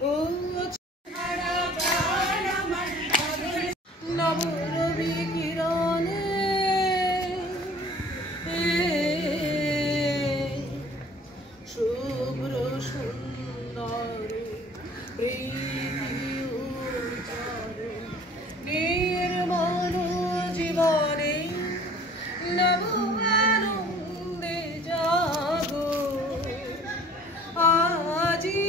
ও ছাড়া প্রাণ আমার নবরবি কিরণে শুভ্র সুন্দর নির্মল জীবনে নব আনন্দে জাগো আজি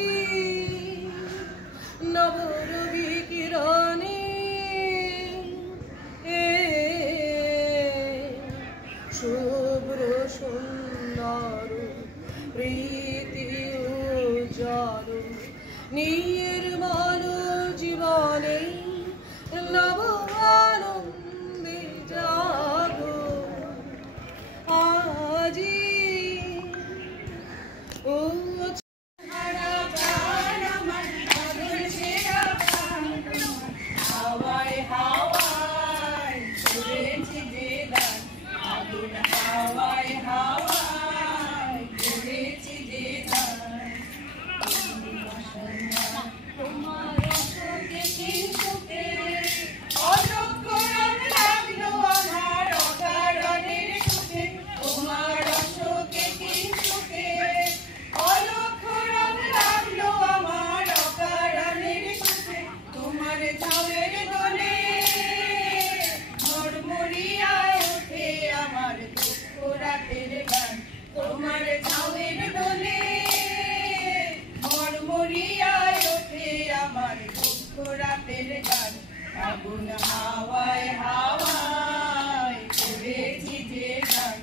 নবরবি কিরণে শুভ্র সুন্দর প্রীতি উজ্জ্বল নির্মল জীবনে নব আনন্দে জাগো আজি ও ছাড়া প্রাণ আমার পাগল ছেড়া প্রাণ হাওয়ায় হাওয়ায় করেছি যে গান আগুন হাওয়ায় হাওয়ায় করেছি যে গান তোমার অশোকে কি সুখে অযোগ্য রং লাগলো আমার অকারণের সুখে তোমার অশোকে কি সুখে অলক্ষ্য রং লাগলো আমার অকারণের সুখে তোমার ঝামের দোলে মরমরিয়ায় ওঠে আমার দুঃখ রাতের গান তোমার ঝামের দোলে মরমরিয়ায় ওঠে আমার দুঃখ রাতের গান আগুন হাওয়ায় হাওয়ায় করেছি যে গান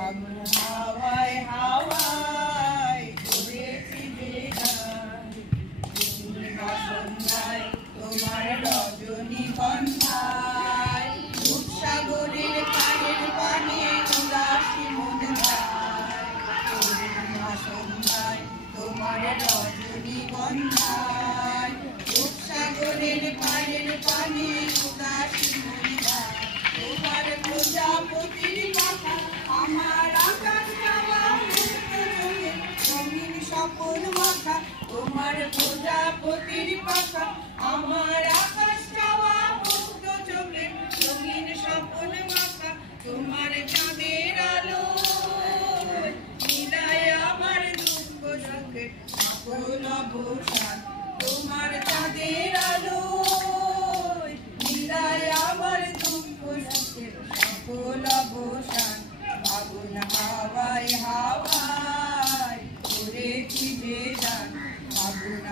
আগুন হাওয়ায় হাওয়ায় করেছি যে গান সন্ধ্যায় তোমার রজনীগন্ধায় উৎসাগরের পানের পানে উদাসী মন যায় সন্ধ্যায় তোমার রজনীগন্ধায় উৎসাগরের পানের পানে উদাসী মন যায় তোমার প্রজাপতির পাখা আমার আকাশ গাওয়া রঙিন স্বপন মাখা তোমার প্রজাপতির পাখা আমার আকাশ গাওয়া মুক্ত চোখে রঙিন স্বপন মাখা তোমার চাঁদের আলো মিলায় আমার দুঃখ সুখে সকল অবসান তোমার চাঁদের আলো মিলায় আমার দুঃখ সুখে সকল অবসান আগুন হাওয়ায় হাওয়ায় করেছি যে গান আগুন